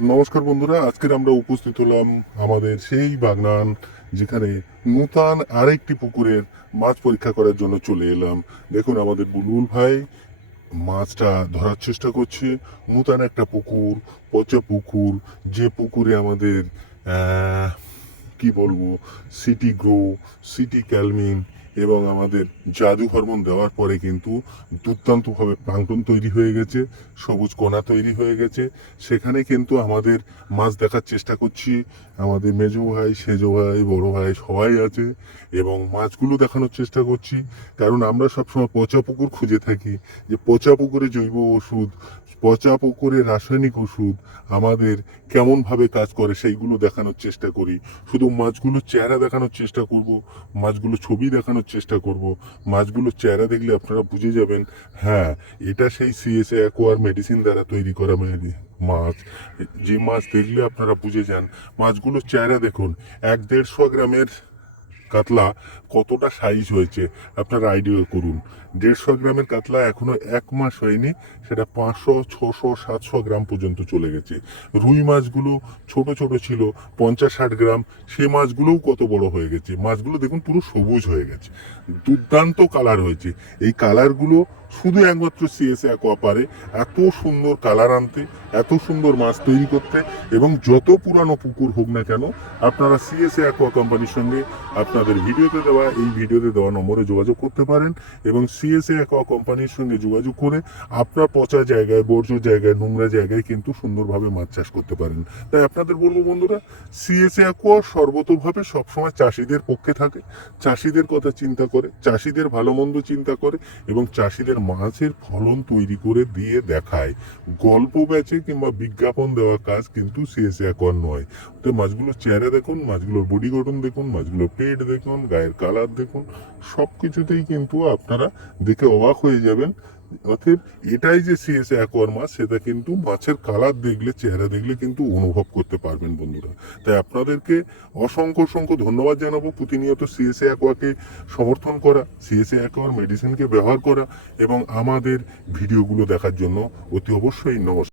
নমস্কার বন্ধুরা, আজকের আমরা উপস্থিত হলাম আমাদের সেই বাগান যেখানে নূতন আরেকটি পুকুরের মাছ পরীক্ষা করার জন্য চলে এলাম। দেখুন আমাদের বুলবুল ভাই মাছটা ধরার চেষ্টা করছে। নূতন একটা পুকুর, পচা পুকুর, যে পুকুরে আমাদের কি বলবো, সিটি গ্রো, সিটি ক্যালমিন এবং আমাদের জাদু হরমোন দেওয়ার পরে কিন্তু দুর্দান্তভাবে প্লাঙ্কটন তৈরি হয়ে গেছে, সবুজ কণা তৈরি হয়ে গেছে। সেখানে কিন্তু আমাদের মাছ দেখার চেষ্টা করছি। আমাদের মেজো ভাই, সেজো ভাই, বড় ভাই সবাই আছে এবং মাছগুলো দেখানোর চেষ্টা করছি। কারণ আমরা সবসময় পচা পুকুর খুঁজে থাকি, যে পচা পুকুরে জৈব ওষুধ, পচা পুকুরে রাসায়নিক ওষুধ আমাদের কেমনভাবে কাজ করে সেইগুলো দেখানোর চেষ্টা করি। শুধু মাছগুলোর চেহারা দেখানোর চেষ্টা করব, মাছগুলো ছবি দেখানোর চেষ্টা করব। মাছগুলোর চেহারা দেখলে আপনারা বুঝে যাবেন, হ্যাঁ এটা সেই সিএসএ অ্যাকোয়ার মেডিসিন দ্বারা তৈরি করা মাছ। যে মাছ দেখলে আপনারা বুঝে যান। মাছগুলোর চেহারা দেখুন, 150 গ্রামের কাতলা কতটা সাইজ হয়েছে আপনারা আইডিয়া করুন। 150 গ্রামের কাতলা এখনো 1 মাস হয়নি, সেটা 500, 600, 700 গ্রাম পর্যন্ত চলে গেছে। রুই মাছগুলো ছোট ছোট ছিল, 50-60 গ্রাম, সে মাছগুলোও কত বড় হয়ে গেছে। মাছগুলো দেখুন পুরো সবুজ হয়ে গেছে, দুর্দান্ত কালার হয়েছে। এই কালারগুলো শুধু একমাত্র সিএসএ অ্যাকোয়া পারে এত সুন্দর কালার আনতে, এত সুন্দর মাছ তৈরি করতে। এবং যত পুরানো পুকুর হোক না কেন, আপনারা সিএসএ অ্যাকোয়া কোম্পানির সঙ্গে আপনাদের ভিডিওতে দেওয়া নম্বরে যোগাযোগ করতে পারেন এবং সিএসএ অ্যাকোয়া কোম্পানির সঙ্গে যোগাযোগ করে আপনার পচা জায়গায়, বর্জ্য জায়গায়, নোংরা জায়গায় কিন্তু সুন্দরভাবে মাছ চাষ করতে পারেন। তাই আপনাদের বলবো বন্ধুরা, সিএসএ অ্যাকোয়া সর্বতোভাবে সবসময় চাষিদের পক্ষে থাকে, চাষিদের কথা চিন্তা করে, চাষিদের ভালো মন্দ চিন্তা করে এবং চাষিদের মাছের ফলন তৈরি করে দিয়ে দেখায়। গল্প বেচে কিংবা বিজ্ঞাপন দেওয়া কাজ কিন্তু সিএসএ অ্যাকোয়ার নয়। তো মাছগুলোর চেহারা দেখুন, মাছগুলোর বডি গঠন দেখুন, মাছগুলোর পেট দেখুন, গায়ের কালার দেখুন, সব কিছুতেই কিন্তু আপনারা দেখে অবাক হয়ে যাবেন। অতএব এটাই যে সিএসএ অ্যাকোয়ার মাছ, সেটা কিন্তু মাছের কালার দেখলে, চেহারা দেখলে কিন্তু অনুভব করতে পারবেন বন্ধুরা। তাই আপনাদেরকে অসংখ্য অসংখ্য ধন্যবাদ জানাবো প্রতিনিয়ত সিএসএ অ্যাকোয়াকে সমর্থন করা, সিএসএ অ্যাকোয়ার মেডিসিনকে ব্যবহার করা এবং আমাদের ভিডিওগুলো দেখার জন্য অতি অবশ্যই নমস্কার।